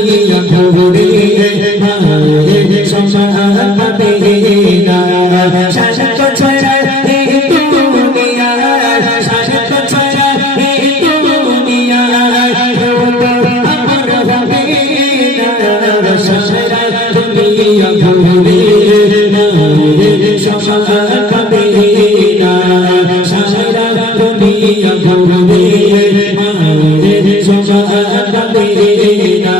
দুনিয়া ঘুরে মায়ের সমান পাবে না শাসক ছাড়া এই দুনিয়া শাসক ছাড়া এই দুনিয়া আমার হবে না সারা দুনিয়া ঘুরে মায়ের সমান পাবে না সারা দুনিয়া ঘুরে মায়ের সমান পাবে না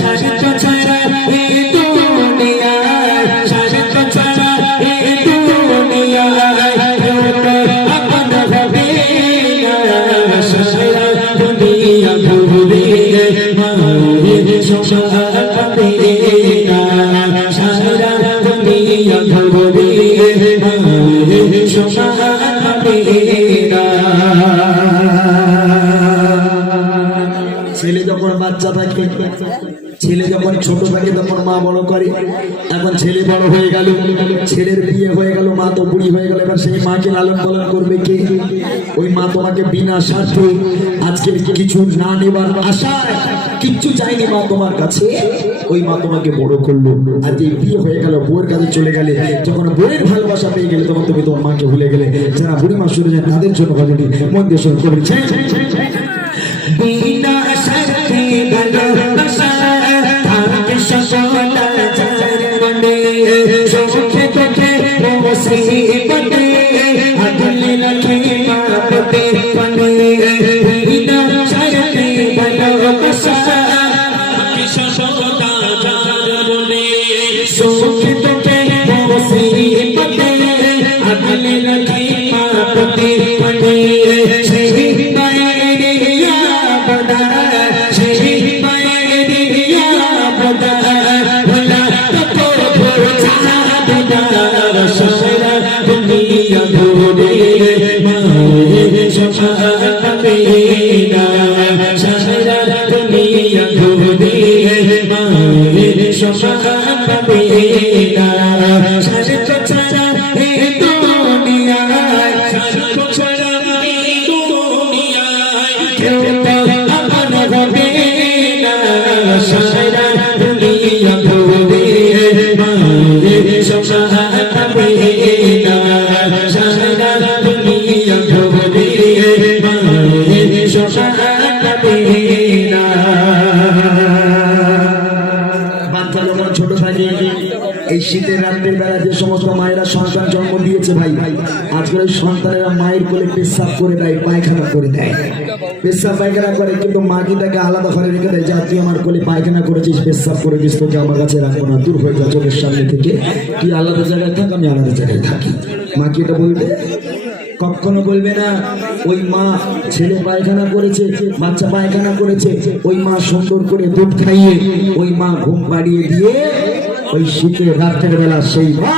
শাসক ছাড়া এই দুনিয়া শাসক ছাড়া এই দুনিয়া আপন হবে না সারা দুনিয়া ঘুরে মায়ের সমান পাবে না সারা দুনিয়া ঘুরে মায়ের সমান পাবে না। ছেলে যখন বাচ্চা থাকে, ছেলে যখন ছোট থাকে তখন মা বড় করে। এখন ছেলে বড় হয়ে গেল, ছেলের বিয়ে হয়ে গেল, মা তো বুড়ি হয়ে গেল। এবার সেই মাকে লালন পালন করবে কে? ওই মা তোমাকে বিনা স্বার্থে আজকে কিছু না নেবার আশায় কিচ্ছু চাইনি মা তোমার কাছে, ওই মা তোমাকে বড় করলো। আর যে বিয়ে হয়ে গেল, বউয়ের কাছে চলে গেলে, যখন বউয়ের ভালোবাসা পেয়ে গেলে তখন তুমি তোমার মাকে ভুলে গেলে। যারা বুড়ি মা শুনে যায় তাদের জন্য ভজনটি মন দিয়ে শুরু করেছে। বিনা স্বার্থে ভালোবাসা থাকে সকল আচার মনে, সুখে দুঃখে মুসিবতে আগলে রাখে মা পতে পানে। বিনা স্বার্থে ভালোবাসা থাকে সকল আচার মনে, সুখে দুঃখে মুসিবতে আগলে রাখে মা পতে পানে। ছোট থাকে এই শীতের রাতের বেলা যে সমস্ত মায়েরা সন্তান জন্ম দিয়েছে ভাই, আজকাল ওই সন্তানেরা মায়ের কোলে পেশাব করে দেয়, পায়খানা করে দেয়, পেশাব পায়খানা করে, কিন্তু মা কি তাকে আলাদা ঘরে রেখে দেয়, যা তুই আমার কোলে পায়খানা করেছিস, পেশাব করে দিস, তোকে আমার কাছে রাখবো না, দূর হয়ে যা চোখের সামনে থেকে, তুই আলাদা জায়গায় থাক, আমি আলাদা জায়গায় থাকি। মা কি এটা বলবে? কখনো বলবে না। ওই মা ছেলে পায়খানা করেছে, বাচ্চা পায়খানা করেছে, ওই মা সুন্দর করে দুধ খাইয়ে, ওই মা ঘুম পাড়িয়ে দিয়ে ওই শীতের রাতের বেলা সেই মা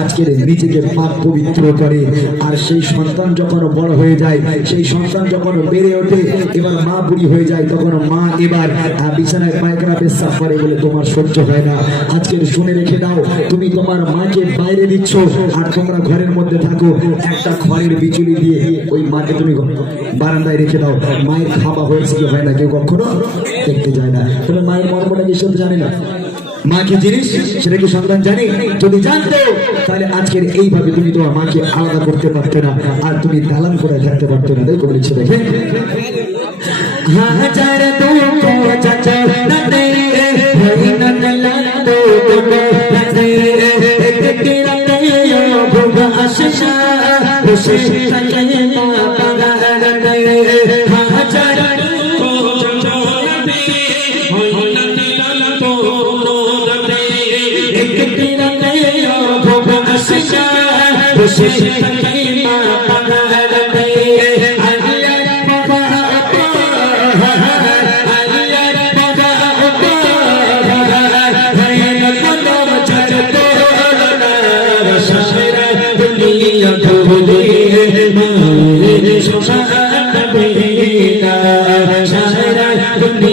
আজকের নিজেকে পাপ পবিত্র করে। আর সেই সন্তান যখন বড় হয়ে যায়, সেই সন্তান যখন বেড়ে ওঠে, এবার মা বুড়ি হয়ে যায়, তখন মা এবার বিছানায় পায়খানা পেশাব করে বলে তোমার সহ্য হয় না। আজকের শুনে রেখে দাও, তুমি তোমার মাকে বাইরে দিচ্ছ আর তোমরা ঘরের মধ্যে থাকো, একটা খড়ের বিচুলি দিয়ে ওই মাকে তুমি বারান্দায় রেখে দাও। মায়ের খাওয়া হয়েছে কি হয় না কেউ কখনো দেখতে যায় না। তবে মায়ের মর্মটা কি সব জানে না? মা কি জিনিস সেটা কি সন্তান জানে? যদি জানতো তাহলে আজকের এইভাবে তুমি তোমার মাকে আলাদা করতে পারতে না, আর তুমি দালান করে থাকতে পারতে না। তাই বলেছে দেখে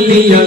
दुनिया